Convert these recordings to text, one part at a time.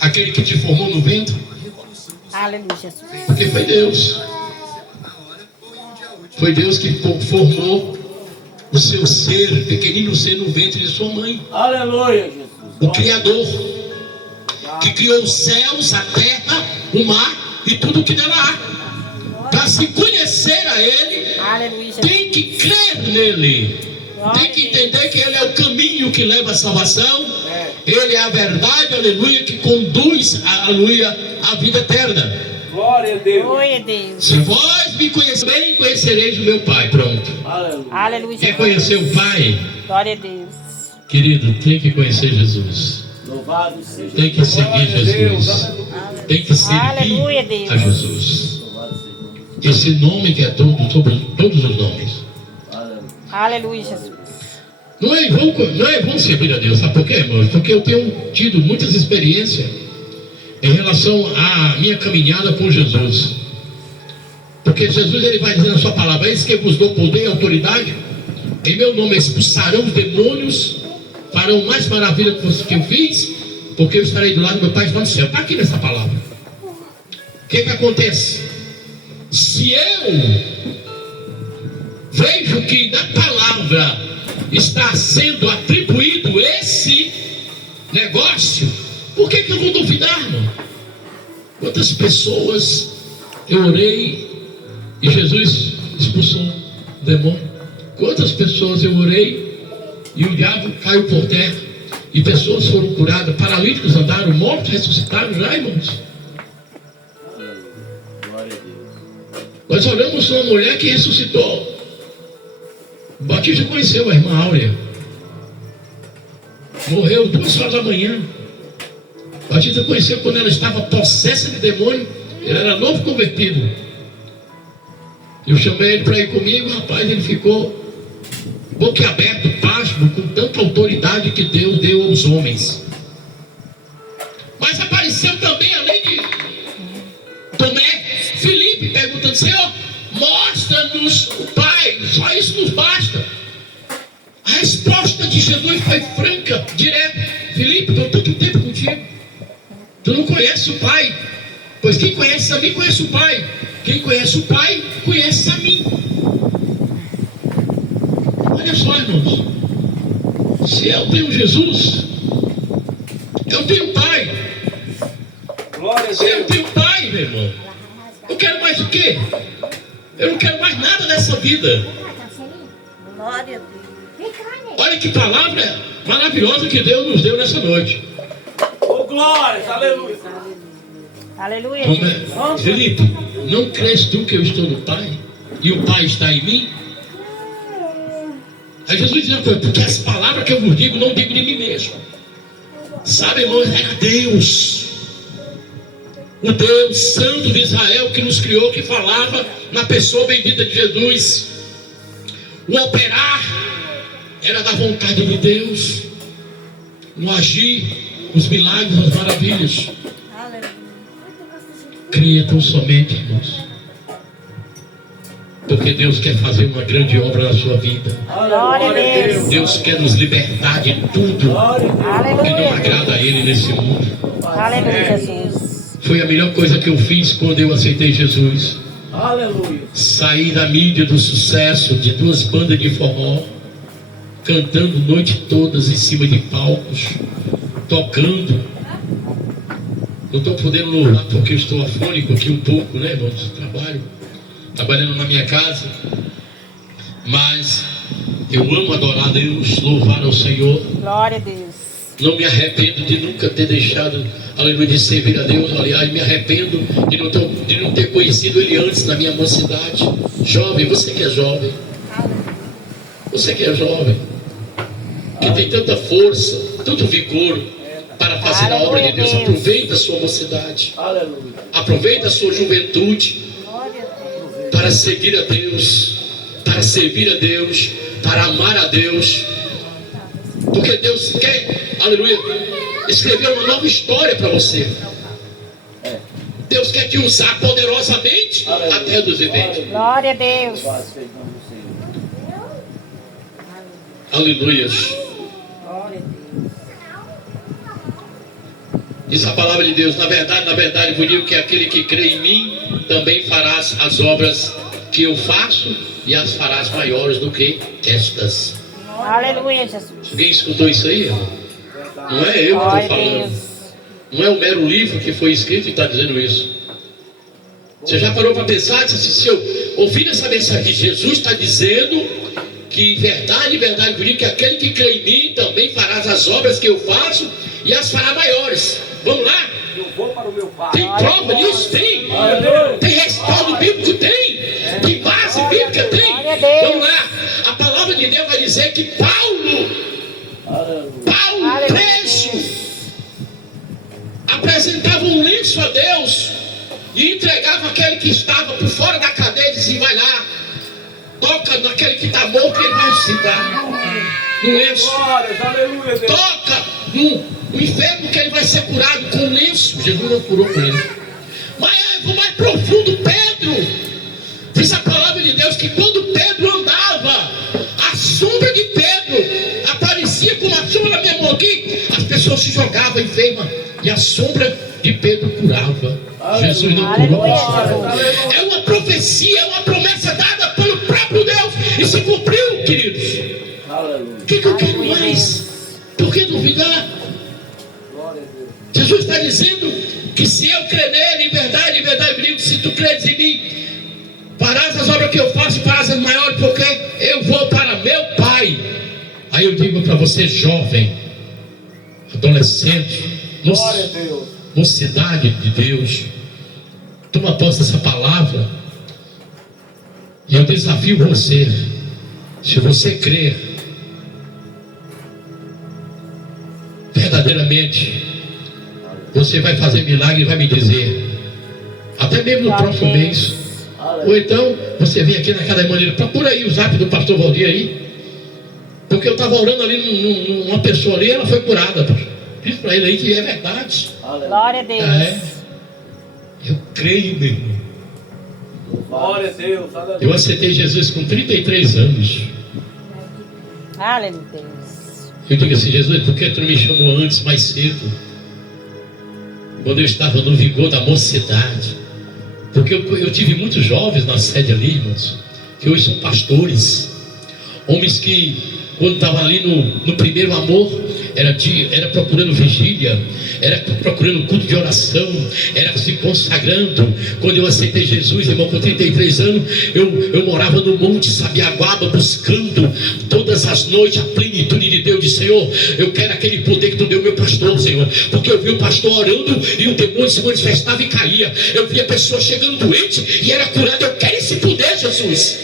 aquele que te formou no ventre? Aleluia, Jesus. Porque foi Deus. Foi Deus que formou o seu ser, pequenino ser no ventre de sua mãe. Aleluia, Jesus. O Criador, que criou os céus, a terra, o mar e tudo que nela há. Para se conhecer a Ele, Aleluia, Jesus. tem que crer nele. Tem que entender que Ele é o caminho que leva à salvação. Ele é a verdade, aleluia, que conduz, aleluia, à vida eterna. Glória a Deus. Glória a Deus. Se vós me conhecerem, bem conhecereis o meu Pai. Pronto. Aleluia. Aleluia, Quer Jesus. conhecer o Pai? Glória a Deus. Querido, tem que conhecer Jesus. Louvado seja Tem que seguir Glória a Deus. Jesus. Aleluia. Tem que Aleluia, servir Deus. a Jesus. Louvado seja Esse nome que é todo sobre todos os nomes. Aleluia. Aleluia, Jesus. Não é vão servir a Deus, sabe por quê, irmãos? Porque eu tenho tido muitas experiências em relação à minha caminhada com Jesus. Porque Jesus, ele vai dizer na sua palavra: eis que vos dou poder e autoridade, em meu nome expulsarão os demônios, farão mais maravilha que eu fiz, porque eu estarei do lado do meu Pai que está no céu. Está aqui nessa palavra. O que acontece? Se eu vejo que na palavra está sendo atribuído esse negócio, por que eu vou duvidar, irmão? Quantas pessoas eu orei e Jesus expulsou o demônio? Quantas pessoas eu orei e o diabo caiu por terra e pessoas foram curadas, paralíticos andaram, mortos ressuscitaram já, irmãos? Glória a Deus. Nós oramos por uma mulher que ressuscitou. O Batista conheceu a irmã Áurea. Morreu 2 horas da manhã. O Batista conheceu quando ela estava possessa de demônio. Ele era novo convertido. Eu chamei ele para ir comigo. Rapaz, ele ficou boquiaberto, pasmo, com tanta autoridade que Deus deu aos homens. Mas apareceu também, além de Tomé, Filipe perguntando: Senhor, mostra-nos o Pai, só isso nos basta. A resposta de Jesus foi franca, direta: Filipe, estou tanto tempo contigo, tu não conheces o Pai, pois quem conhece a mim conhece o Pai, quem conhece o Pai conhece a mim. Olha só, irmãos, se eu tenho Jesus, eu tenho Pai. Glória a Se eu Deus. tenho Pai, meu irmão, eu quero mais o quê? Eu não quero mais nada nessa vida. Glória a Deus. Olha que palavra maravilhosa que Deus nos deu nessa noite. Oh, glória. Aleluia. Aleluia, Como Jesus. é? Felipe, não crês tu que eu estou no Pai? E o Pai está em mim? Aí Jesus dizia: porque as palavras que eu vos digo, não digo de mim mesmo. Sabe, irmãos, era Deus, o Deus Santo de Israel, que nos criou, que falava na pessoa bendita de Jesus. O operar era da vontade de Deus, no agir, os milagres, as maravilhas. Cria tão somente, irmãos, porque Deus quer fazer uma grande obra na sua vida. Glória a Deus. Deus quer nos libertar de tudo que não Aleluia. agrada a Ele nesse mundo. Aleluia, Jesus. Foi a melhor coisa que eu fiz quando eu aceitei Jesus. Aleluia. Saí da mídia do sucesso de 2 bandas de forró, cantando noite todas em cima de palcos, tocando. Não estou podendo louvar porque eu estou afônico aqui um pouco, né, irmãos? Trabalhando na minha casa. Mas eu amo adorar a Deus, louvar ao Senhor. Glória a Deus. Não me arrependo de nunca ter deixado, aleluia, de servir a Deus. Aliás, me arrependo de não ter conhecido Ele antes na minha mocidade. Jovem, você que é jovem, você que é jovem, que tem tanta força, tanto vigor para fazer a obra de Deus, aproveita a sua mocidade, Aleluia. aproveita a sua juventude para seguir a Deus, para servir a Deus, para amar a Deus, porque Deus quer, aleluia, escrever uma nova história para você. Deus quer te usar poderosamente até dos viventes. Glória a Deus. Aleluia. Glória a Deus. Diz a palavra de Deus: na verdade, vos digo que aquele que crê em mim, também farás as obras que eu faço, e as farás maiores do que estas. Aleluia, Jesus. Alguém escutou isso aí? Não é eu que Glória estou a falando. Deus. Não é o mero livro que foi escrito e está dizendo isso. Você já parou para pensar? Se eu ouvir essa mensagem de Jesus, está dizendo que verdade, vos digo que aquele que crê em mim, também farás as obras que eu faço, e as fará maiores. Vamos lá? Eu vou para o meu Pai. Tem prova disso? Tem. Tem respaldo bíblico? Tem. Tem base bíblica? Tem. Vamos lá. A palavra de Deus vai dizer que Paulo preso, apresentava um lenço a Deus e entregava aquele que estava por fora da cadeia e dizia: vai lá, toca naquele que está morto e ele vai ressuscitar. No lenço. Glórias, aleluia, Deus. Toca no enfermo que ele vai ser curado com o lenço. Jesus não curou com ele. Mas o mais profundo, Pedro, diz a palavra de Deus que quando Pedro andava, a sombra de Pedro aparecia como a sombra da minha mão aqui, as pessoas se jogavam enfermas e a sombra de Pedro curava. Jesus não curou. Aleluia. É uma profecia, é uma promessa dada pelo próprio Deus e se cumpriu, queridos. O que eu quero mais? Por que duvidar? Jesus está dizendo que se eu crer nele, em verdade, eu digo, se tu creres em mim, farás as obras que eu faço, farás as maiores, porque eu vou para meu Pai. Aí eu digo para você, jovem, adolescente, mocidade de Deus, toma posse dessa palavra, e eu desafio você, se você crer verdadeiramente, você vai fazer milagre e vai me dizer, até mesmo no próximo mês. Ou então você vem aqui na casa da irmã, procura aí o zap do pastor Valdir aí, porque eu estava orando ali numa pessoa ali, ela foi curada. Diz para ele aí que é verdade. Glória a Deus. Eu creio, meu irmão. Glória a Deus, aleluia. Eu aceitei Jesus com 33 anos. Aleluia. Eu digo assim: Jesus, por que tu não me chamou antes, mais cedo? Quando eu estava no vigor da mocidade. Porque eu tive muitos jovens na sede ali, irmãos, que hoje são pastores. Homens que, quando estavam ali no primeiro amor, era procurando vigília, era procurando culto de oração, era se consagrando. Quando eu aceitei Jesus, irmão, com 33 anos, eu morava no Monte Sabiaguaba, buscando todas as noites a plenitude de Deus. Disse: Senhor, eu quero aquele poder que tu deu meu pastor, Senhor, porque eu vi o pastor orando e o demônio se manifestava e caía. Eu via pessoas chegando doente e era curada. Eu quero esse poder, Jesus.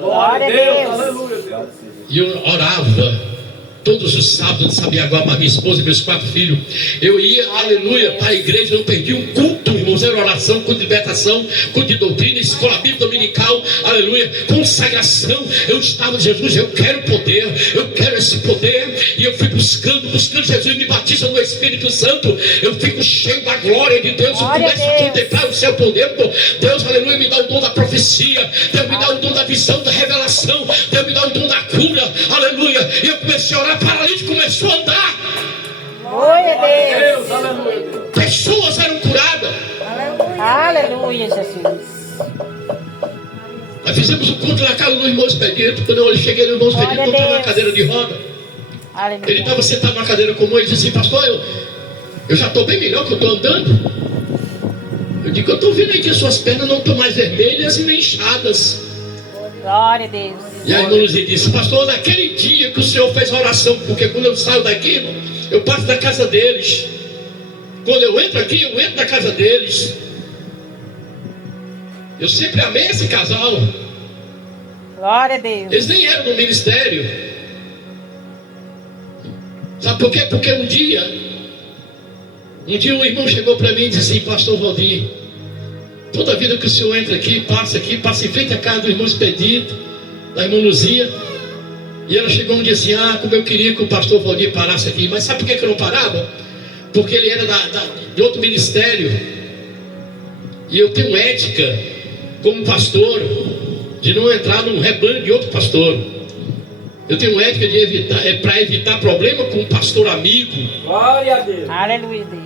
Glória a Deus, aleluia, Deus. E eu orava todos os sábados de Sabiaguaba, minha esposa e meus 4 filhos. Eu ia, aleluia, para a igreja, eu não perdi um culto, irmãos. Era oração, culto de libertação, culto de doutrina, escola bíblica dominical, aleluia, consagração. Eu estava, Jesus, eu quero poder, eu quero esse poder. E eu fui buscando, Jesus me batiza no Espírito Santo. Eu fico cheio da glória de Deus. Eu começo a contemplar o seu poder. Deus, aleluia, me dá o dom da profecia, Deus me dá o dom da visão, da revelação, Deus me dá o dom da cura, aleluia. E eu comecei a orar, paralítico começou a andar. Glória a Deus. Aleluia. Pessoas eram curadas. Aleluia, Jesus. Nós fizemos um culto na casa do irmão Expedito. Quando eu cheguei no irmão Expedito, eu estava na cadeira de roda. Aleluia. Ele estava sentado na cadeira comum. Ele disse assim: pastor, eu já estou bem melhor, que eu estou andando. Eu digo: eu estou vendo aí que as suas pernas não estão mais vermelhas e nem inchadas. Glória a Deus. E a irmã Luzia disse: pastor, naquele dia que o senhor fez a oração, porque quando eu saio daqui, irmão, eu passo da casa deles. Quando eu entro aqui, eu entro na casa deles. Eu sempre amei esse casal. Glória a Deus. Eles nem eram do ministério. Sabe por quê? Porque um dia um irmão chegou para mim e disse assim: pastor Valdir, toda vida que o senhor entra aqui, passa em frente à casa do irmão Expedito, da irmã Luzia. E ela chegou um dia assim: como eu queria que o pastor Valdir parasse aqui. Mas sabe por que eu não parava? Porque ele era de outro ministério. E eu tenho ética como pastor de não entrar num rebanho de outro pastor. Eu tenho ética de evitar, para evitar problema com um pastor amigo. Glória a Deus. Aleluia, Deus.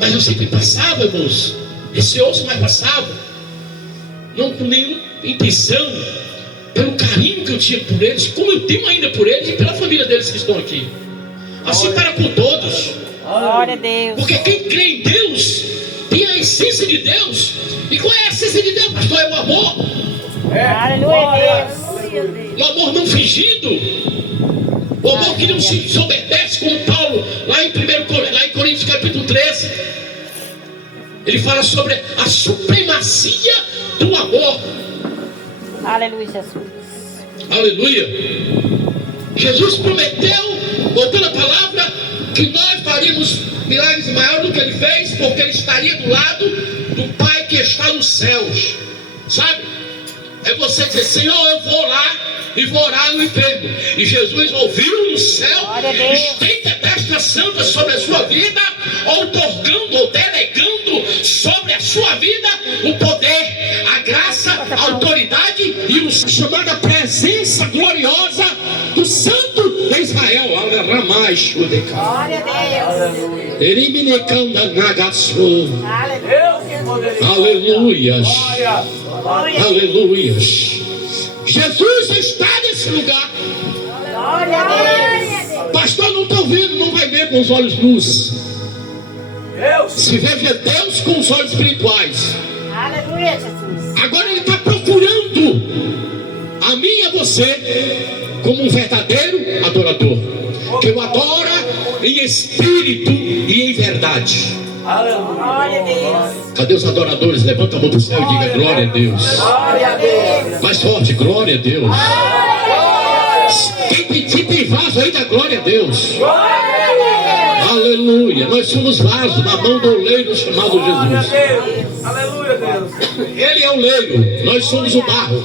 Mas eu sempre passava, irmãos, receoso, mas passava, não com nenhuma intenção, pelo carinho que eu tinha por eles, como eu tenho ainda por eles e pela família deles que estão aqui. Assim para com todos. Glória a Deus. Porque quem crê em Deus tem a essência de Deus. E qual é a essência de Deus, pastor? É o amor. Aleluia, Deus. O amor não fingido. O amor que não se soberbece, como Paulo, lá em Coríntios capítulo 13. Ele fala sobre a supremacia do amor. Aleluia, Jesus. Aleluia. Jesus prometeu, ou pela palavra, que nós faríamos milagres maiores do que ele fez, porque ele estaria do lado do Pai que está nos céus. Sabe? É você dizer, Senhor, eu vou lá e vou orar no enfermo. E Jesus ouviu no céu, estende a destra santa sobre a sua vida, outorgando ou delegando sobre a sua vida o poder, a graça, a autoridade e o chamada presença gloriosa do Santo de Israel. Glória a Deus. Aleluias. Glória. Aleluias. Jesus está nesse lugar. Glória a Deus. Pastor, não estou vendo, não vai ver com os olhos nus. Deus. Se veja Deus com os olhos espirituais. Aleluia, Jesus. Agora ele está procurando a mim e a você como um verdadeiro adorador, que o adora em espírito e em verdade. Glória a Deus. Cadê os adoradores? Levanta a mão do céu e diga glória a Deus. Glória a Deus. Mais forte, glória a Deus. Quem tem vaso aí da glória a Deus. Aleluia. Nós somos vasos na mão do oleiro chamado Jesus. Aleluia, Deus. Ele é o oleiro, nós somos o barro.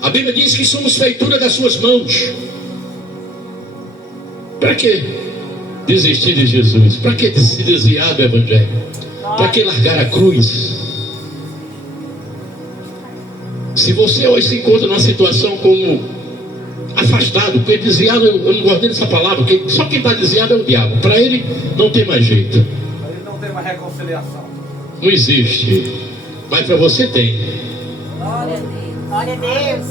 A Bíblia diz que somos feitura das suas mãos. Para que desistir de Jesus? Para que se desviar do Evangelho? Para que largar a cruz? Se você hoje se encontra numa situação como afastado, porque desviado, eu não gosto dessa palavra, porque só quem está desviado é o diabo. Para ele não tem mais jeito. Ele não tem uma reconciliação. Não existe. Mas para você tem. Glória a Deus. Glória a Deus.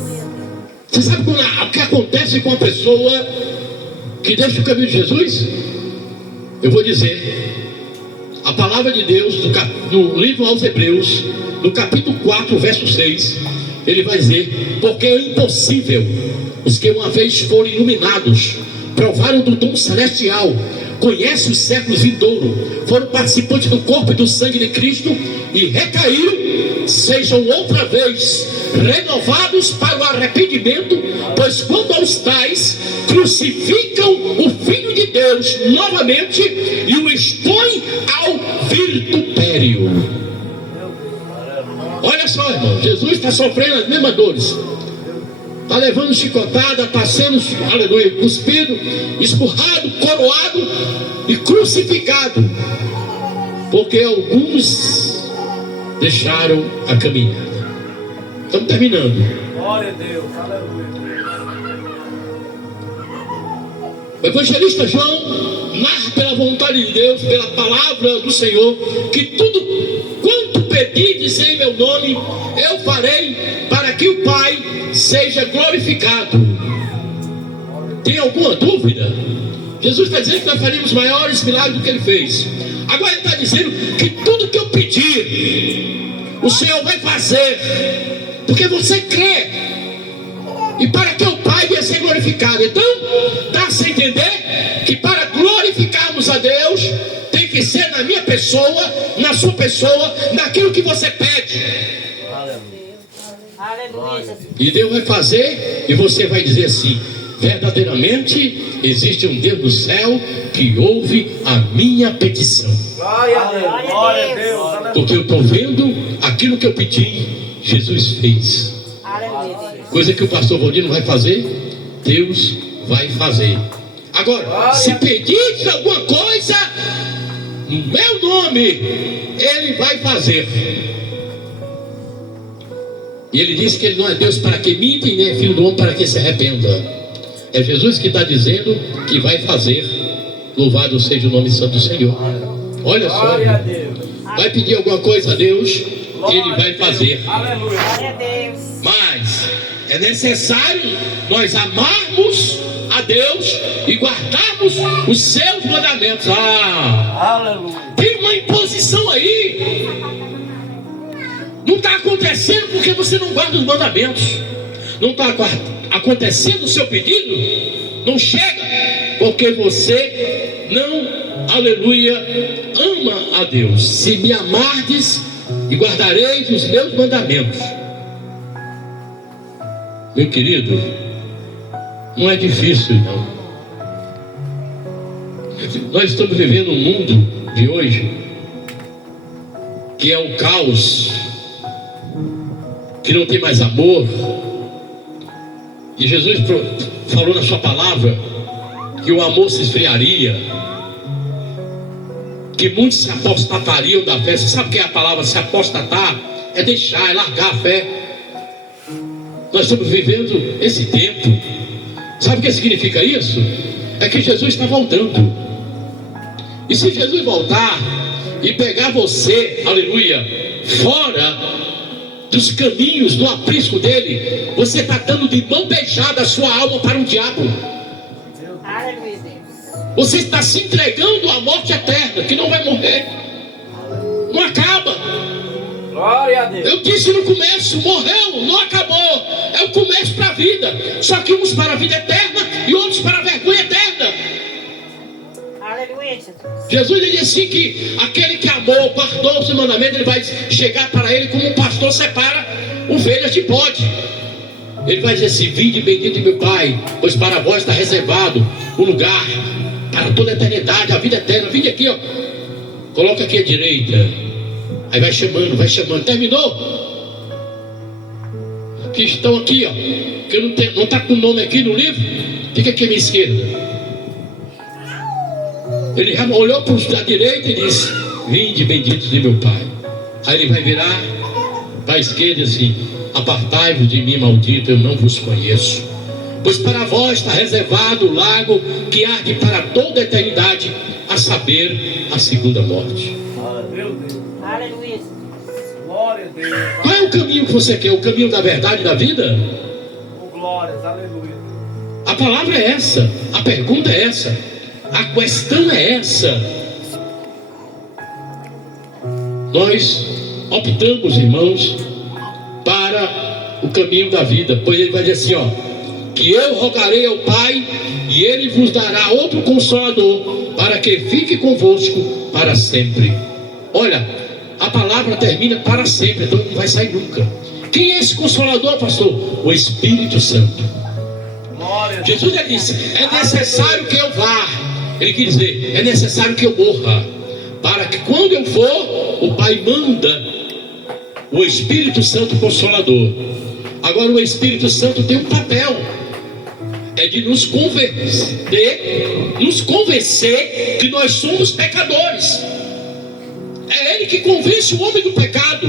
Você sabe o que acontece com a pessoa que deixa o caminho de Jesus? Eu vou dizer. A palavra de Deus, no livro aos Hebreus, no capítulo 4, verso 6, ele vai dizer: porque é impossível os que uma vez foram iluminados, provaram do dom celestial, conhecem os séculos vindouros, foram participantes do corpo e do sangue de Cristo e recaíram, sejam outra vez renovados para o arrependimento, pois quando aos tais crucificam o Filho de Deus novamente e o expõem ao vitupério. Olha só, irmão, Jesus está sofrendo as mesmas dores. Está levando chicotada, está sendo, aleluia, cuspido, esburrado, coroado e crucificado, porque alguns deixaram a caminhada. Estamos terminando. Glória a Deus. Aleluia. O evangelista João narra pela vontade de Deus, pela palavra do Senhor, que tudo quanto pedides em meu nome, eu farei para que o Pai seja glorificado. Tem alguma dúvida? Jesus está dizendo que nós faríamos maiores milagres do que ele fez. Agora ele está dizendo que tudo que eu pedir, o Senhor vai fazer, porque você crê, e para que o Pai venha ser glorificado. Então, dá-se a entender que para glorificarmos a Deus, tem que ser na minha pessoa, na sua pessoa, naquilo que você pede. Aleluia, Jesus. E Deus vai fazer, e você vai dizer assim: verdadeiramente existe um Deus do céu que ouve a minha petição. Glória a Deus. Glória a Deus. Aleluia. Porque eu estou vendo aquilo que eu pedi, Jesus fez. Aleluia, Deus. Coisa que o pastor Valdir não vai fazer, Deus vai fazer. Agora, se pedir alguma coisa no meu nome, Ele vai fazer. E ele disse que ele não é Deus para que minta e nem é filho do homem para que se arrependa. É Jesus que está dizendo que vai fazer. Louvado seja o nome santo do Senhor. Olha só, Glória a Deus. vai pedir alguma coisa a Deus, ele vai fazer. Aleluia. Glória a Deus. Mas é necessário nós amarmos a Deus e guardarmos os seus mandamentos. Aleluia. Tem uma imposição aí. Não está acontecendo porque você não guarda os mandamentos. Não está acontecendo o seu pedido. Não chega porque você não, aleluia, ama a Deus. Se me amardes e guardareis os meus mandamentos. Meu querido, não é difícil não. Nós estamos vivendo um mundo de hoje que é o caos, que não tem mais amor. E Jesus falou na sua palavra que o amor se esfriaria, que muitos se apostatariam da fé. Você sabe o que é a palavra se apostatar? É deixar, é largar a fé. Nós estamos vivendo esse tempo. Sabe o que significa isso? É que Jesus está voltando. E se Jesus voltar e pegar você, aleluia, fora dos caminhos, do aprisco dele, você está dando de mão beijada a sua alma para o diabo. Aleluia, Deus. Você está se entregando à morte eterna, que não vai morrer, não acaba. Glória a Deus. Eu disse no começo, morreu, não acabou. É o começo para a vida. Só que uns para a vida eterna e outros para a vergonha eterna. Aleluia, Jesus. Jesus ele disse assim que aquele que amou, guardou o seu mandamento, ele vai chegar para ele como um pastor separa ovelhas de bode. Ele vai dizer assim: vinde bendito de meu Pai, pois para vós está reservado o lugar para toda a eternidade, a vida eterna. Vinde aqui, ó. Coloca aqui à direita. Aí vai chamando, vai chamando. Terminou? Que estão aqui, ó. Que não está com o nome aqui no livro. Fica aqui à minha esquerda. Ele olhou para a direita e disse: vinde benditos de meu Pai. Aí ele vai virar para a esquerda assim: apartai-vos de mim, maldito, eu não vos conheço. Pois para vós está reservado o lago que arde para toda a eternidade, a saber, a segunda morte. Meu Deus. Aleluia. Glória a Deus. Qual é o caminho que você quer? O caminho da verdade e da vida? Oh, glórias. Aleluia. A palavra é essa, a pergunta é essa, a questão é essa. Nós optamos, irmãos, para o caminho da vida, pois ele vai dizer assim, ó: que eu rogarei ao Pai e ele vos dará outro consolador, para que fique convosco para sempre. Olha, a palavra termina para sempre, então não vai sair nunca. Quem é esse consolador, pastor? O Espírito Santo. Glória a Deus. Jesus já disse: é necessário que eu vá. Ele quer dizer, é necessário que eu morra, para que quando eu for, o Pai manda o Espírito Santo Consolador. Agora o Espírito Santo tem um papel, é de nos convencer que nós somos pecadores. É Ele que convence o homem do pecado.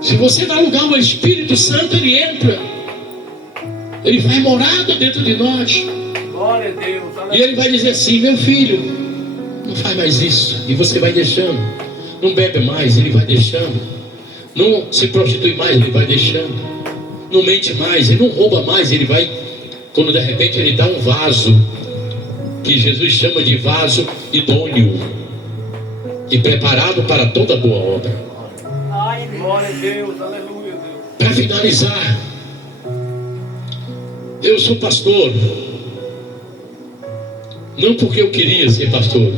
Se você dá lugar ao Espírito Santo, Ele entra, Ele vai morar dentro de nós. Glória a Deus. E Ele vai dizer assim: meu filho, não faz mais isso. E você vai deixando. Não bebe mais, Ele vai deixando. Não se prostitui mais, Ele vai deixando. Não mente mais, Ele não rouba mais, Ele vai. Quando de repente Ele dá um vaso, que Jesus chama de vaso idôneo e preparado para toda boa obra. Glória a Deus. Glória a Deus. Aleluia, Deus. Para finalizar, eu sou pastor, não porque eu queria ser pastor.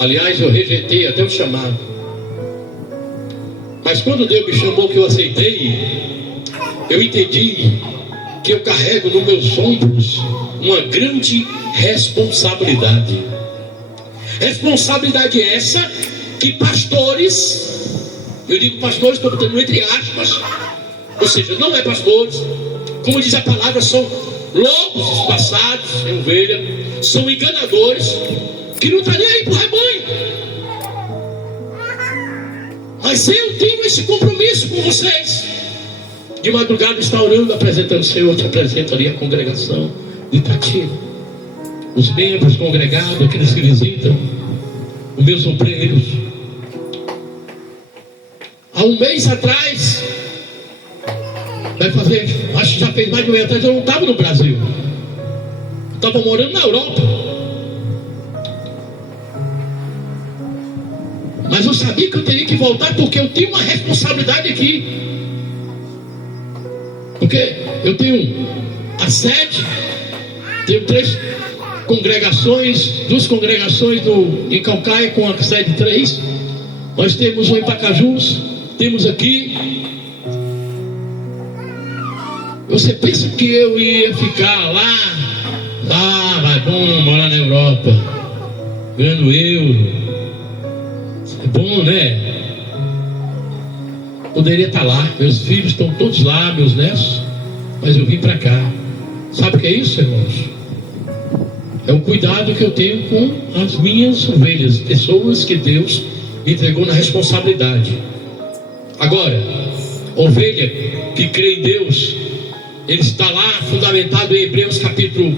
Aliás, eu rejeitei até o chamado. Mas quando Deus me chamou, que eu aceitei, eu entendi que eu carrego nos meus ombros uma grande responsabilidade. Responsabilidade essa que pastores, eu digo pastores, estou botando entre aspas, ou seja, não é pastores, como diz a palavra, são lobos disfarçados em ovelha, são enganadores, que não estão nem aí para o rebanho. Mas eu tenho esse compromisso com vocês. De madrugada está orando, apresentando o Senhor. Te apresento ali a congregação de Itatiba, os membros congregados, aqueles que visitam, os meus obreiros. Há um mês atrás, vai fazer, acho que já fez mais de um mês atrás, eu não estava no Brasil, eu estava morando na Europa. Mas eu sabia que eu teria que voltar, porque eu tenho uma responsabilidade aqui. Porque eu tenho a sede, tenho 3 congregações, 2 congregações em Calcaia com a sede 3. Nós temos um em Pacajus, temos aqui. Você pensa que eu ia ficar lá? Ah, vai bom morar na Europa, ganhando euro. É bom, né? Poderia estar lá, meus filhos estão todos lá, meus netos, mas eu vim para cá. Sabe o que é isso, irmãos? É o cuidado que eu tenho com as minhas ovelhas, pessoas que Deus me entregou na responsabilidade. Agora, ovelha que crê em Deus, ele está lá fundamentado em Hebreus capítulo,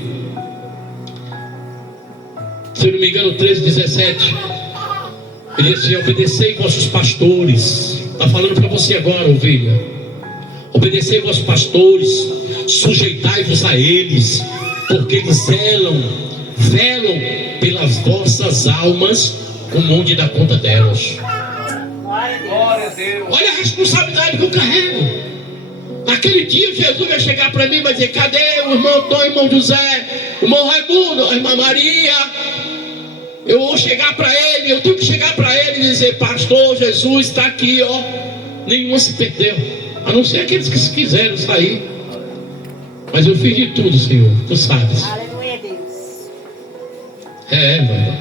se eu não me engano, 13:17. Ele diz assim: obedecei vossos pastores. Está falando para você agora, ovelha. Obedecei vossos pastores, sujeitai-vos a eles, porque eles velam pelas vossas almas, como onde dá conta delas. Glória a Deus. Olha a responsabilidade que eu carrego. Naquele dia Jesus vai chegar para mim e vai dizer: cadê o irmão Tom, o irmão José, o irmão Raimundo, a irmã Maria? Eu vou chegar para ele, eu tenho que chegar para ele e dizer: pastor, Jesus está aqui, ó. Nenhuma se perdeu, a não ser aqueles que quiseram sair. Mas eu fiz de tudo, Senhor, tu sabes. Aleluia, Deus. Mano.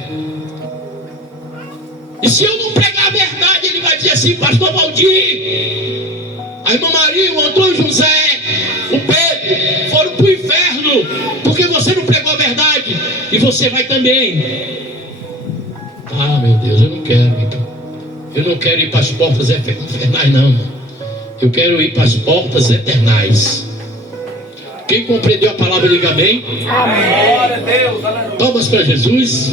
E se eu não pregar a verdade, ele vai dizer assim: pastor Valdir, a irmã Maria, o Antônio José, o Pedro foram para o inferno porque você não pregou a verdade, e você vai também. Ah, meu Deus, eu não quero, então. Eu não quero ir para as portas infernais, não. Eu quero ir para as portas eternais. Quem compreendeu a palavra, diga amém. Amém. Glória a Deus, aleluia. Palmas para Jesus.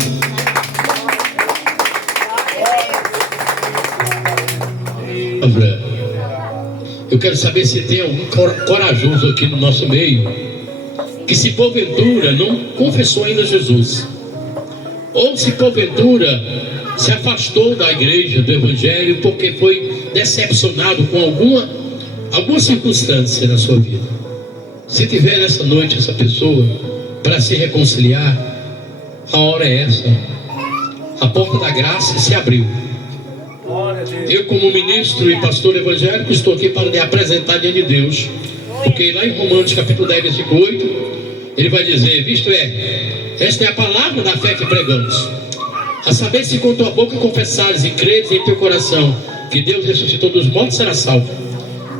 Eu quero saber se tem algum corajoso aqui no nosso meio que, se porventura não confessou ainda Jesus, ou se porventura se afastou da igreja, do evangelho, porque foi decepcionado com alguma circunstância na sua vida. Se tiver nessa noite essa pessoa para se reconciliar, a hora é essa. A porta da graça se abriu. Glória a Deus. Eu, como ministro e pastor evangélico, estou aqui para lhe apresentar diante de Deus, porque lá em Romanos capítulo 10, versículo 8, ele vai dizer: visto esta é a palavra da fé que pregamos, a saber, se com tua boca confessares e creres em teu coração que Deus ressuscitou dos mortos, será salvo.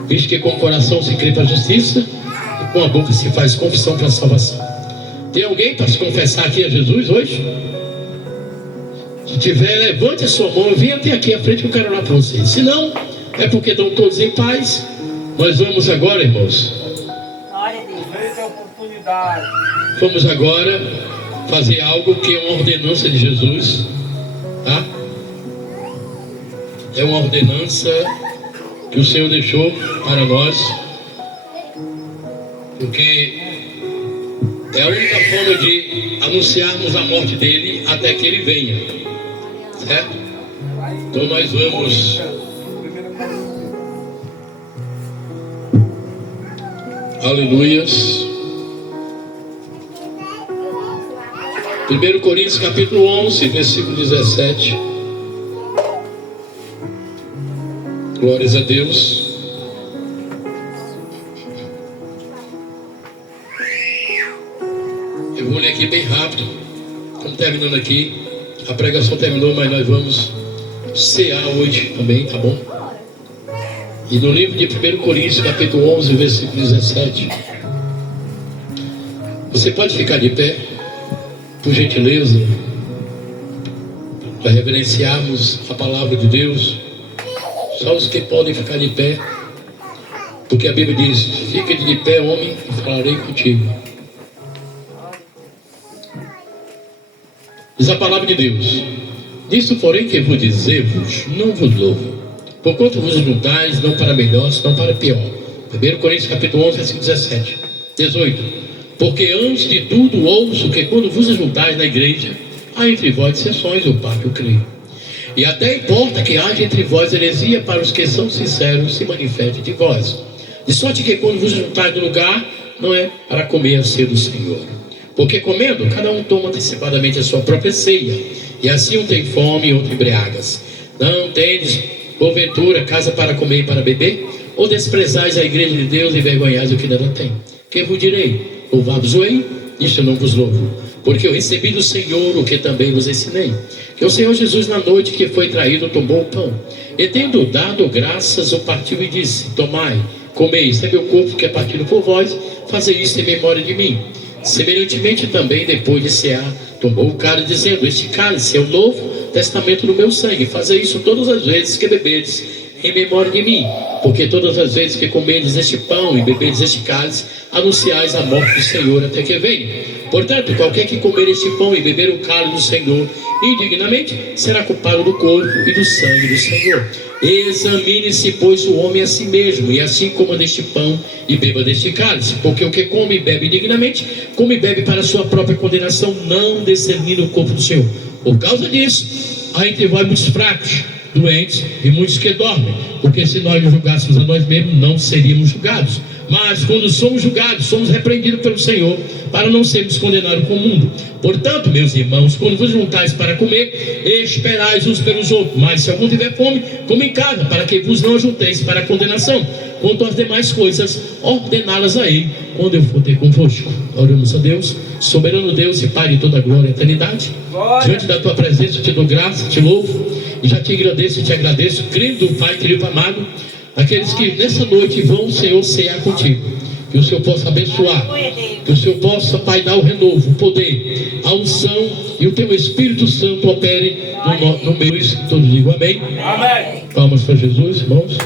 Visto que com o coração se crê para a justiça e com a boca se faz confissão para a salvação. Tem alguém para se confessar aqui a Jesus hoje? Se tiver, levante a sua mão e venha até aqui à frente, que eu quero orar para vocês. Se não, é porque estão todos em paz. Nós vamos agora, irmãos, Glória a Deus. Veja a oportunidade. vamos agora fazer algo que é uma ordenança de Jesus, tá? É uma ordenança que o Senhor deixou para nós, porque é a única forma de anunciarmos a morte dele até que ele venha, certo? Então nós vamos aleluias. 1 Coríntios capítulo 11, versículo 17. Glórias a Deus. Eu vou ler aqui bem rápido. Estamos terminando aqui. A pregação terminou, mas nós vamos cear hoje também, tá bom? E no livro de 1 Coríntios capítulo 11, versículo 17. Você pode ficar de pé, por gentileza, para reverenciarmos a palavra de Deus. Só os que podem ficar de pé. Porque a Bíblia diz: fica de pé, homem, e falarei contigo. Diz a palavra de Deus: nisto, porém, que vos dizer-vos, não vos louvo, porquanto vos juntais, não para melhor, senão para pior. 1 Coríntios capítulo 11, versículo 17, 18. Porque antes de tudo ouço que quando vos juntais na igreja, há entre vós dissensões, o pai que eu creio. E até importa que haja entre vós heresia, para os que são sinceros se manifeste de vós. De sorte que quando vos juntais no lugar, não é para comer a ceia do Senhor. Porque comendo, cada um toma antecipadamente a sua própria ceia, e assim um tem fome e outro embriagas. Não tendes, porventura, casa para comer e para beber? Ou desprezais a igreja de Deus e envergonhais o que nela tem? Que vos direi? Louvai-vos-ei? Isto não vos louvo, porque eu recebi do Senhor o que também vos ensinei. Que o Senhor Jesus, na noite que foi traído, tomou o pão, e tendo dado graças, o partiu e disse: tomai, comei, este é meu corpo que é partido por vós, fazei isto em memória de mim. Semelhantemente também, depois de cear, tomou o cálice, dizendo: este cálice é o novo testamento do meu sangue, fazei isso todas as vezes que bebedes em memória de mim. Porque todas as vezes que comerdes este pão e beberdes este cálice, anunciais a morte do Senhor até que venha. Portanto, qualquer que comer este pão e beber o cálice do Senhor indignamente, será culpado do corpo e do sangue do Senhor. Examine-se, pois, o homem a si mesmo, e assim coma deste pão e beba deste cálice. Porque o que come e bebe indignamente, come e bebe para a sua própria condenação, não discernindo o corpo do Senhor. Por causa disso, há entre vós muitos fracos, doentes e muitos que dormem. Porque se nós julgássemos a nós mesmos, não seríamos julgados. Mas quando somos julgados, somos repreendidos pelo Senhor, para não sermos condenados com o mundo. Portanto, meus irmãos, quando vos juntais para comer, esperais uns pelos outros. Mas se algum tiver fome, coma em casa, para que vos não ajunteis para a condenação. Quanto às demais coisas, ordená-las a Ele, quando eu for ter convosco. Oramos a Deus, soberano Deus e Pai de toda a glória e eternidade. Diante da Tua presença, te dou graça, te louvo, e já te agradeço e te agradeço, querido Pai, querido amado, aqueles que nessa noite vão, Senhor, cear contigo. Que o Senhor possa abençoar, que o Senhor possa, Pai, dar o renovo, o poder, a unção, e o Teu Espírito Santo opere no meio. Todos digam amém. Amém. Palmas para Jesus, irmãos.